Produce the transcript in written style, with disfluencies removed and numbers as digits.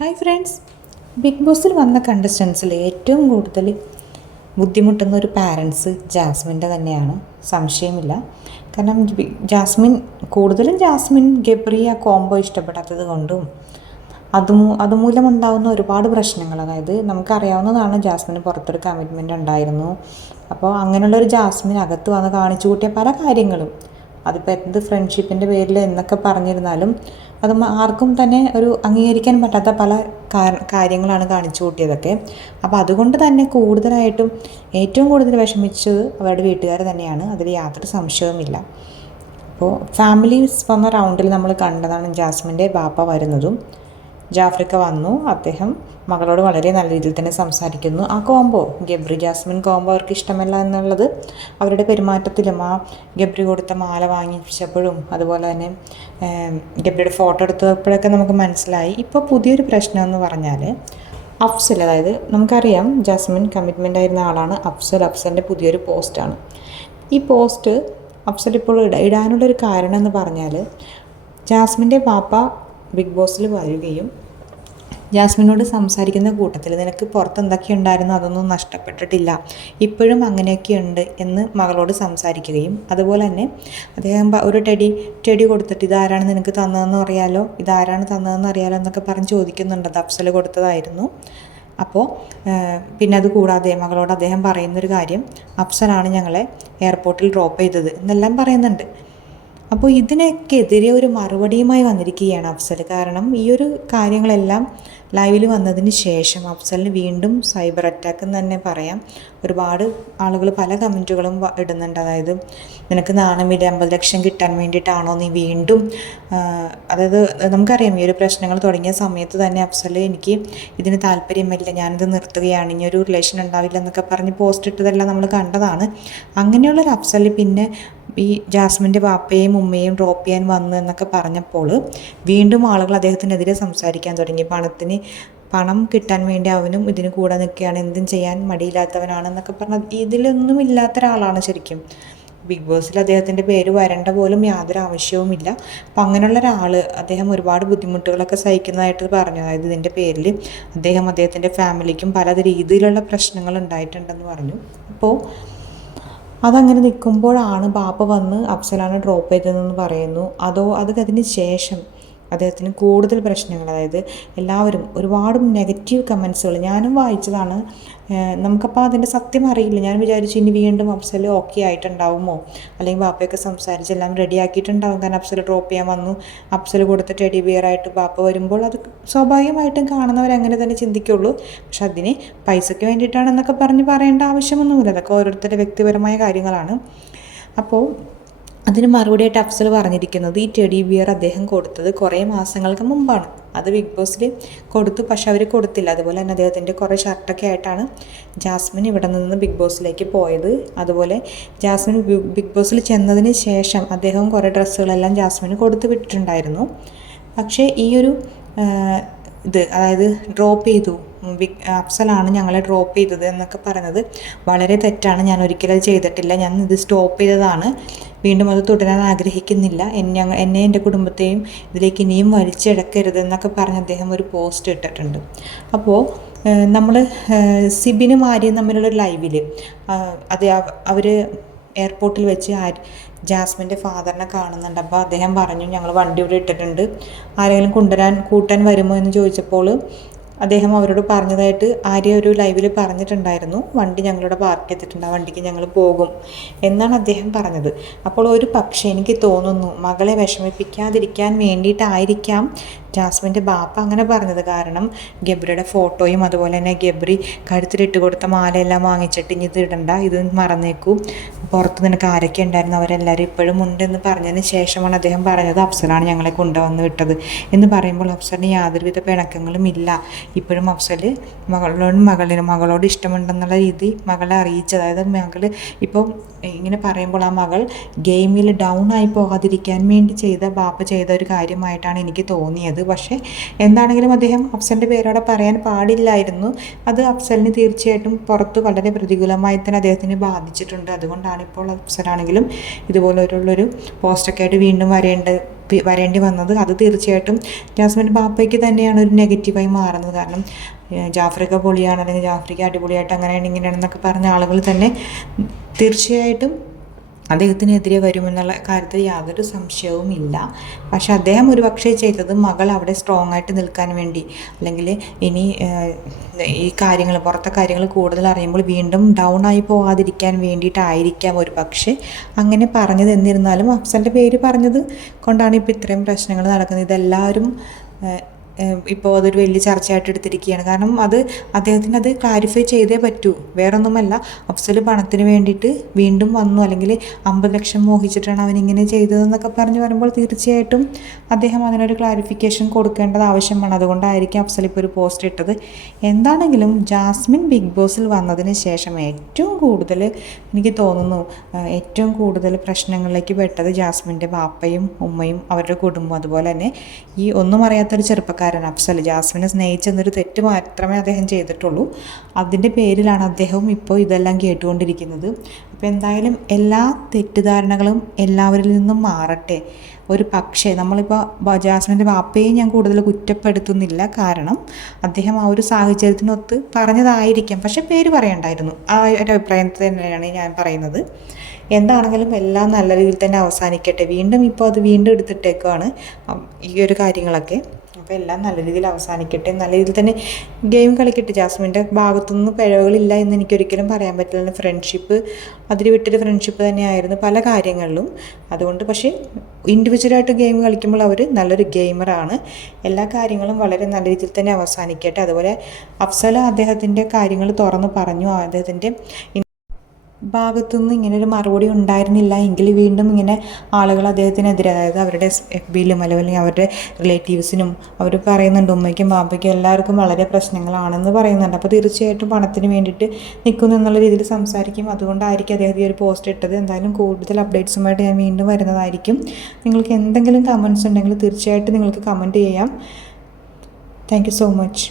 Hi friends, big ബോസിൽ വന്ന കണ്ടസ്റ്റൻസിൽ ഏറ്റവും കൂടുതൽ ബുദ്ധിമുട്ടുന്ന ഒരു പാരൻസ് ജാസ്മിൻ്റെ തന്നെയാണ്, സംശയമില്ല. കാരണം ജാസ്മിൻ ഗബ്രി ആ കോംബോ ഇഷ്ടപ്പെടാത്തത് കൊണ്ടും അതുമൂലം ഉണ്ടാകുന്ന ഒരുപാട് പ്രശ്നങ്ങൾ, അതായത് നമുക്കറിയാവുന്നതാണ് ജാസ്മിന് പുറത്തൊരു കമ്മിറ്റ്മെൻ്റ് ഉണ്ടായിരുന്നു. അപ്പോൾ അങ്ങനെയുള്ളൊരു ജാസ്മിൻ അകത്ത് വന്ന് കാണിച്ചു കൂട്ടിയ പല കാര്യങ്ങളും, അതിപ്പോൾ എന്ത് ഫ്രണ്ട്ഷിപ്പിൻ്റെ പേരിൽ എന്നൊക്കെ പറഞ്ഞിരുന്നാലും അത് ആർക്കും തന്നെ ഒരു അംഗീകരിക്കാൻ പറ്റാത്ത പല കാര്യങ്ങളാണ് കാണിച്ചു കൂട്ടിയതൊക്കെ. അപ്പോൾ അതുകൊണ്ട് തന്നെ ഏറ്റവും കൂടുതൽ വിഷമിച്ചത് അവരുടെ വീട്ടുകാർ തന്നെയാണ്, അതിൽ യാതൊരു സംശയവുമില്ല. അപ്പോൾ ഫാമിലീസ് വന്ന റൗണ്ടിൽ നമ്മൾ കണ്ടതാണ് ജാസ്മിൻ്റെ ബാപ്പ വരുന്നതും. ജാഫ്രിക്ക വന്നു, അദ്ദേഹം മകളോട് വളരെ നല്ല രീതിയിൽ തന്നെ സംസാരിക്കുന്നു. ആ കോംബോ, ഗബ്രി ജാസ്മിൻ കോംബോ അവർക്ക് ഇഷ്ടമല്ല എന്നുള്ളത് അവരുടെ പെരുമാറ്റത്തിലും ആ ഗബ്രി കൊടുത്ത മാല വാങ്ങിച്ചപ്പോഴും അതുപോലെ തന്നെ ഗബ്രിയുടെ ഫോട്ടോ എടുത്തപ്പോഴൊക്കെ നമുക്ക് മനസ്സിലായി. ഇപ്പോൾ പുതിയൊരു പ്രശ്നം എന്ന് പറഞ്ഞാൽ അഫ്സൽ, അതായത് നമുക്കറിയാം ജാസ്മിൻ കമ്മിറ്റ്മെൻ്റ് ആയിരുന്ന ആളാണ് അഫ്സലിൻ്റെ പുതിയൊരു പോസ്റ്റാണ്. ഈ പോസ്റ്റ് അഫ്സൽ ഇപ്പോൾ ഇടാനുള്ളൊരു കാരണം എന്ന് പറഞ്ഞാൽ ജാസ്മിൻ്റെ പാപ്പ ബിഗ് ബോസിൽ വരികയും ജാസ്മിനോട് സംസാരിക്കുന്ന കൂട്ടത്തിൽ നിനക്ക് പുറത്ത് എന്തൊക്കെ ഉണ്ടായിരുന്നു അതൊന്നും നഷ്ടപ്പെട്ടിട്ടില്ല, ഇപ്പോഴും അങ്ങനെയൊക്കെ ഉണ്ട് എന്ന് മകളോട് സംസാരിക്കുകയും അതുപോലെ തന്നെ അദ്ദേഹം ഒരു ടെടി കൊടുത്തിട്ട് ഇതാരാണ് നിനക്ക് തന്നതെന്ന് അറിയാലോ എന്നൊക്കെ പറഞ്ഞ് ചോദിക്കുന്നുണ്ട്. അത് അഫ്സൽ കൊടുത്തതായിരുന്നു. അപ്പോൾ പിന്നെ അത് കൂടാതെ മകളോട് അദ്ദേഹം പറയുന്നൊരു കാര്യം, അഫ്സലാണ് ഞങ്ങളെ എയർപോർട്ടിൽ ഡ്രോപ്പ് ചെയ്തത് എന്നെല്ലാം പറയുന്നുണ്ട്. അപ്പോൾ ഇതിനൊക്കെതിരെ ഒരു മറുപടിയുമായി വന്നിരിക്കുകയാണ് അഫ്സൽ. കാരണം ഈ ഒരു കാര്യങ്ങളെല്ലാം ലൈവിൽ വന്നതിന് ശേഷം അഫ്സലിന് വീണ്ടും സൈബർ അറ്റാക്ക് എന്ന് തന്നെ പറയാം. ഒരുപാട് ആളുകൾ പല കമൻറ്റുകളും ഇടുന്നുണ്ട്. അതായത് നിനക്ക് നാണമില്ല, 50 ലക്ഷം കിട്ടാൻ വേണ്ടിയിട്ടാണോ നീ വീണ്ടും, അതായത് നമുക്കറിയാം ഈ ഒരു പ്രശ്നങ്ങൾ തുടങ്ങിയ സമയത്ത് തന്നെ അഫ്സൽ എനിക്ക് ഇതിന് താല്പര്യമില്ല, ഞാനിത് നിർത്തുകയാണ്, ഇനി ഒരു റിലേഷൻ ഉണ്ടാവില്ല എന്നൊക്കെ പറഞ്ഞ് പോസ്റ്റ് ഇട്ടതെല്ലാം നമ്മൾ കണ്ടതാണ്. അങ്ങനെയുള്ളൊരു അഫ്സൽ പിന്നെ ഈ ജാസ്മിൻ്റെ പാപ്പയും ഉമ്മയും ഡ്രോപ്പ് ചെയ്യാൻ വന്നു എന്നൊക്കെ പറഞ്ഞപ്പോൾ വീണ്ടും ആളുകൾ അദ്ദേഹത്തിനെതിരെ സംസാരിക്കാൻ തുടങ്ങി. പണം കിട്ടാൻ വേണ്ടി അവനും ഇതിന് കൂടെ നിൽക്കുകയാണ്, എന്തും ചെയ്യാൻ മടിയില്ലാത്തവനാണെന്നൊക്കെ പറഞ്ഞാൽ ഇതിലൊന്നും ഇല്ലാത്ത ഒരാളാണ് ശരിക്കും. ബിഗ് ബോസിൽ അദ്ദേഹത്തിൻ്റെ പേര് വരേണ്ട പോലും യാതൊരു ആവശ്യവുമില്ല. അപ്പം അങ്ങനെയുള്ള ഒരാൾ, അദ്ദേഹം ഒരുപാട് ബുദ്ധിമുട്ടുകളൊക്കെ സഹിക്കുന്നതായിട്ട് പറഞ്ഞു. അതായത് ഇതിൻ്റെ പേരിൽ അദ്ദേഹത്തിൻ്റെ ഫാമിലിക്കും പല രീതിയിലുള്ള പ്രശ്നങ്ങൾ ഉണ്ടായിട്ടുണ്ടെന്ന് പറഞ്ഞു. അപ്പോൾ അതങ്ങനെ നിൽക്കുമ്പോഴാണ് ബാപ്പ വന്ന് അഫ്സലാണ് ഡ്രോപ്പ് ചെയ്തതെന്ന് പറയുന്നു. അതിന് ശേഷം അദ്ദേഹത്തിന് കൂടുതൽ പ്രശ്നങ്ങൾ, അതായത് എല്ലാവരും ഒരുപാട് നെഗറ്റീവ് കമൻസുകൾ ഞാനും വായിച്ചതാണ്. നമുക്കപ്പോൾ അതിൻ്റെ സത്യം അറിയില്ല. ഞാൻ വിചാരിച്ചു ഇനി വീണ്ടും അഫ്സൽ ഓക്കെ ആയിട്ടുണ്ടാവുമോ, അല്ലെങ്കിൽ ബാപ്പയൊക്കെ സംസാരിച്ച് എല്ലാം റെഡി ആക്കിയിട്ടുണ്ടാവും. കാരണം അഫ്സൽ ഡ്രോപ്പ് ചെയ്യാൻ വന്നു, അഫ്സൽ കൊടുത്ത ടെഡി ബിയറായിട്ട് ബാപ്പ വരുമ്പോൾ അത് സ്വാഭാവികമായിട്ടും കാണുന്നവരങ്ങനെ തന്നെ ചിന്തിക്കുള്ളൂ. പക്ഷെ അതിന് പൈസയ്ക്ക് വേണ്ടിയിട്ടാണെന്നൊക്കെ പറയേണ്ട ആവശ്യമൊന്നുമില്ല. അതൊക്കെ ഓരോരുത്തരുടെ വ്യക്തിപരമായ കാര്യങ്ങളാണ്. അപ്പോൾ അതിന് മറുപടിയായിട്ട് അഫ്സൽ പറഞ്ഞിരിക്കുന്നത് ഈ ടെഡി ബിയർ അദ്ദേഹം കൊടുത്തത് കുറേ മാസങ്ങൾക്ക് മുമ്പാണ്. അത് ബിഗ് ബോസിൽ കൊടുത്തു, പക്ഷെ അവർ കൊടുത്തില്ല. അതുപോലെ തന്നെ അദ്ദേഹത്തിൻ്റെ കുറേ ഷർട്ടൊക്കെ ആയിട്ടാണ് ജാസ്മിൻ ഇവിടെ നിന്ന് ബിഗ് ബോസിലേക്ക് പോയത്. അതുപോലെ ജാസ്മിൻ ബിഗ് ബോസിൽ ചെന്നതിന് ശേഷം അദ്ദേഹം കുറേ ഡ്രസ്സുകളെല്ലാം ജാസ്മിന് കൊടുത്തു വിട്ടിട്ടുണ്ടായിരുന്നു. പക്ഷേ ഈ ഒരു അതായത് ഡ്രോപ്പ് ചെയ്തു, അഫ്സലാണ് ഞങ്ങളെ ഡ്രോപ്പ് ചെയ്തത് എന്നൊക്കെ പറയുന്നത് വളരെ തെറ്റാണ്. ഞാൻ ഒരിക്കലും അത് ചെയ്തിട്ടില്ല, ഞാൻ ഇത് സ്റ്റോപ്പ് ചെയ്തതാണ്, വീണ്ടും അത് തുടരാൻ ആഗ്രഹിക്കുന്നില്ല, എന്നെ എൻ്റെ കുടുംബത്തെയും ഇതിലേക്ക് ഇനിയും വലിച്ചിഴക്കരുത് എന്നൊക്കെ പറഞ്ഞ് അദ്ദേഹം ഒരു പോസ്റ്റ് ഇട്ടിട്ടുണ്ട്. അപ്പോൾ നമ്മൾ സിബിനും ആര്യയും തമ്മിലുള്ളൊരു ലൈവിൽ അവർ എയർപോർട്ടിൽ വെച്ച് ജാസ്മിൻ്റെ ഫാദറിനെ കാണുന്നുണ്ട്. അപ്പോൾ അദ്ദേഹം പറഞ്ഞു ഞങ്ങൾ വണ്ടി ഇവിടെ ഇട്ടിട്ടുണ്ട്, ആരെങ്കിലും കൂട്ടാൻ വരുമോ എന്ന് ചോദിച്ചപ്പോൾ അദ്ദേഹം അവരോട് പറഞ്ഞതായിട്ട് ആര്യ ഒരു ലൈവിൽ പറഞ്ഞിട്ടുണ്ടായിരുന്നു, വണ്ടി ഞങ്ങളുടെ പാർക്ക് ചെയ്തിട്ടുണ്ട്, ആ വണ്ടിക്ക് ഞങ്ങൾ പോകും എന്നാണ് അദ്ദേഹം പറഞ്ഞത്. അപ്പോൾ ഒരു പക്ഷേ എനിക്ക് തോന്നുന്നു മകളെ വിഷമിപ്പിക്കാതിരിക്കാൻ വേണ്ടിയിട്ടായിരിക്കാം ജാസ്മിൻ്റെ ബാപ്പ അങ്ങനെ പറഞ്ഞത്. കാരണം ഗബ്രിയുടെ ഫോട്ടോയും അതുപോലെ തന്നെ ഗബ്രി കഴുത്തിലിട്ട് കൊടുത്ത മാലയെല്ലാം വാങ്ങിച്ചിട്ട് ഇനി ഇത് ഇടണ്ട, ഇത് മറന്നേക്കൂ, പുറത്ത് നിനക്ക് ആരൊക്കെ ഉണ്ടായിരുന്നു അവരെല്ലാവരും ഇപ്പോഴും ഉണ്ടെന്ന് പറഞ്ഞതിന് ശേഷമാണ് അദ്ദേഹം പറഞ്ഞത് അഫ്സലാണ് ഞങ്ങളെ കൊണ്ടുവന്ന് വിട്ടത് എന്ന് പറയുമ്പോൾ അഫ്സലിന് യാതൊരുവിധ പിണക്കങ്ങളും ഇല്ല. ഇപ്പോഴും അഫ്സൽ മകളോട് ഇഷ്ടമുണ്ടെന്നുള്ള രീതി മകളെ അറിയിച്ചു. അതായത് മകൾ ഇപ്പോൾ ഇങ്ങനെ പറയുമ്പോൾ ആ മകൾ ഗെയിമിൽ ഡൗൺ ആയി പോകാതിരിക്കാൻ വേണ്ടി ബാപ്പ ചെയ്ത ഒരു കാര്യമായിട്ടാണ് എനിക്ക് തോന്നിയത്. പറയുന്നത്. പക്ഷേ എന്താണെങ്കിലും അദ്ദേഹം അഫ്സലിൻ്റെ പേരോടെ പറയാൻ പാടില്ലായിരുന്നു. അത് അഫ്സലിന് തീർച്ചയായിട്ടും പുറത്ത് വളരെ പ്രതികൂലമായി തന്നെ അദ്ദേഹത്തിന് ബാധിച്ചിട്ടുണ്ട്. അതുകൊണ്ടാണ് ഇപ്പോൾ അഫ്സലാണെങ്കിലും ഇതുപോലുള്ളൊരു പോസ്റ്റൊക്കെ ആയിട്ട് വീണ്ടും വരേണ്ടി വന്നത്. അത് തീർച്ചയായിട്ടും ജാസ്മിൻ്റെ ബാപ്പയ്ക്ക് തന്നെയാണ് ഒരു നെഗറ്റീവായി മാറുന്നത്. കാരണം ജാഫ്രിക്ക പൊളിയാണ്, അല്ലെങ്കിൽ ജാഫ്രിക്ക അടിപൊളിയായിട്ട് അങ്ങനെയാണ് ഇങ്ങനെയാണെന്നൊക്കെ പറഞ്ഞ ആളുകൾ തന്നെ തീർച്ചയായിട്ടും അദ്ദേഹത്തിനെതിരെ വരുമെന്നുള്ള കാര്യത്തിൽ യാതൊരു സംശയവും ഇല്ല. പക്ഷെ അദ്ദേഹം ഒരു പക്ഷേ ചെയ്തത് മകൾ അവിടെ സ്ട്രോങ് ആയിട്ട് നിൽക്കാൻ വേണ്ടി, അല്ലെങ്കിൽ ഇനി ഈ കാര്യങ്ങൾ പുറത്തെ കാര്യങ്ങൾ കൂടുതൽ അറിയുമ്പോൾ വീണ്ടും ഡൗൺ ആയി പോകാതിരിക്കാൻ വേണ്ടിയിട്ടായിരിക്കാം ഒരു പക്ഷേ അങ്ങനെ പറഞ്ഞത്. എന്നിരുന്നാലും അഫ്സലിൻ്റെ പേര് പറഞ്ഞത് കൊണ്ടാണ് ഇപ്പോൾ ഇത്രയും പ്രശ്നങ്ങൾ നടക്കുന്നത്. ഇതെല്ലാവരും ഇപ്പോൾ അതൊരു വലിയ ചർച്ചയായിട്ട് എടുത്തിരിക്കുകയാണ്. കാരണം അദ്ദേഹത്തിന് അത് ക്ലാരിഫൈ ചെയ്തേ പറ്റൂ. വേറൊന്നുമല്ല, അഫ്സൽ പണത്തിന് വേണ്ടിയിട്ട് വീണ്ടും വന്നു, അല്ലെങ്കിൽ 50 ലക്ഷം മോഹിച്ചിട്ടാണ് അവനിങ്ങനെ ചെയ്തതെന്നൊക്കെ പറഞ്ഞു വരുമ്പോൾ തീർച്ചയായിട്ടും അദ്ദേഹം അതിനൊരു ക്ലാരിഫിക്കേഷൻ കൊടുക്കേണ്ടത് ആവശ്യമാണ്. അതുകൊണ്ടായിരിക്കും അഫ്സൽ ഇപ്പോൾ ഒരു പോസ്റ്റ് ഇട്ടത്. എന്താണെങ്കിലും ജാസ്മിൻ ബിഗ് ബോസിൽ വന്നതിന് ശേഷം ഏറ്റവും കൂടുതൽ എനിക്ക് തോന്നുന്നു ഏറ്റവും കൂടുതൽ പ്രശ്നങ്ങളിലേക്ക് പെട്ടത് ജാസ്മിൻ്റെ ബാപ്പയും ഉമ്മയും അവരുടെ കുടുംബം. അതുപോലെ തന്നെ ഈ ഒന്നും അറിയാത്തൊരു ചെറുപ്പക്കാരൻ അഫ്സൽ ജാസ്മിനെ സ്നേഹിച്ചെന്നൊരു തെറ്റ് മാത്രമേ അദ്ദേഹം ചെയ്തിട്ടുള്ളൂ. അതിൻ്റെ പേരിലാണ് അദ്ദേഹം ഇപ്പോൾ ഇതെല്ലാം കേട്ടുകൊണ്ടിരിക്കുന്നത്. അപ്പോൾ എന്തായാലും തെറ്റിദ്ധാരണകളും എല്ലാവരിൽ നിന്നും മാറട്ടെ. ഒരു പക്ഷേ നമ്മളിപ്പോൾ ജാസ്മിൻ്റെ ബാപ്പയെ ഞാൻ കൂടുതൽ കുറ്റപ്പെടുത്തുന്നില്ല. കാരണം അദ്ദേഹം ആ ഒരു സാഹചര്യത്തിനൊത്ത് പറഞ്ഞതായിരിക്കാം. പക്ഷേ പേര് പറയണ്ടായിരുന്നു. ആ ഒരു അഭിപ്രായത്തിൽ തന്നെയാണ് ഞാൻ പറയുന്നത്. എന്താണെങ്കിലും എല്ലാം നല്ല രീതിയിൽ തന്നെ അവസാനിക്കട്ടെ. ഇപ്പോൾ അത് വീണ്ടും എടുത്തിട്ടേക്കാണ് ഈ ഒരു കാര്യങ്ങളൊക്കെ. അപ്പോൾ എല്ലാം നല്ല രീതിയിൽ അവസാനിക്കട്ടെ, നല്ല രീതിയിൽ തന്നെ ഗെയിം കളിക്കട്ടെ. ജാസ്മിൻ്റെ ഭാഗത്തുനിന്ന് പിഴവുകളില്ല എന്ന് എനിക്കൊരിക്കലും പറയാൻ പറ്റില്ല. ഫ്രണ്ട്ഷിപ്പ് അതിൽ വിട്ടൊരു ഫ്രണ്ട്ഷിപ്പ് തന്നെയായിരുന്നു പല കാര്യങ്ങളിലും. അതുകൊണ്ട് പക്ഷേ ഇൻഡിവിജ്വലായിട്ട് ഗെയിം കളിക്കുമ്പോൾ അവർ നല്ലൊരു ഗെയിമറാണ്. എല്ലാ കാര്യങ്ങളും വളരെ നല്ല രീതിയിൽ തന്നെ അവസാനിക്കട്ടെ. അതുപോലെ അഫ്സൽ അദ്ദേഹത്തിൻ്റെ കാര്യങ്ങൾ തുറന്ന് പറഞ്ഞു. അദ്ദേഹത്തിൻ്റെ ഭാഗത്തുനിന്ന് ഇങ്ങനൊരു മറുപടി ഉണ്ടായിരുന്നില്ല എങ്കിൽ വീണ്ടും ഇങ്ങനെ ആളുകൾ അദ്ദേഹത്തിനെതിരെ, അതായത് അവരുടെ FBയിലും അല്ലെങ്കിൽ അവരുടെ റിലേറ്റീവ്സിനും അവർ പറയുന്നുണ്ട്, ഉമ്മയ്ക്കും ബാപ്പയ്ക്കും എല്ലാവർക്കും വളരെ പ്രശ്നങ്ങളാണെന്ന് പറയുന്നുണ്ട്. അപ്പോൾ തീർച്ചയായിട്ടും പണത്തിന് വേണ്ടിയിട്ട് നിൽക്കുന്നു എന്നുള്ള രീതിയിൽ സംസാരിക്കും. അതുകൊണ്ടായിരിക്കും അദ്ദേഹം ഈ ഒരു പോസ്റ്റ് ഇട്ടത്. എന്തായാലും കൂടുതൽ അപ്ഡേറ്റ്സുമായിട്ട് ഞാൻ വീണ്ടും വരുന്നതായിരിക്കും. നിങ്ങൾക്ക് എന്തെങ്കിലും കമൻറ്റ്സ് ഉണ്ടെങ്കിൽ തീർച്ചയായിട്ടും നിങ്ങൾക്ക് കമൻറ്റ് ചെയ്യാം. Thank you so much.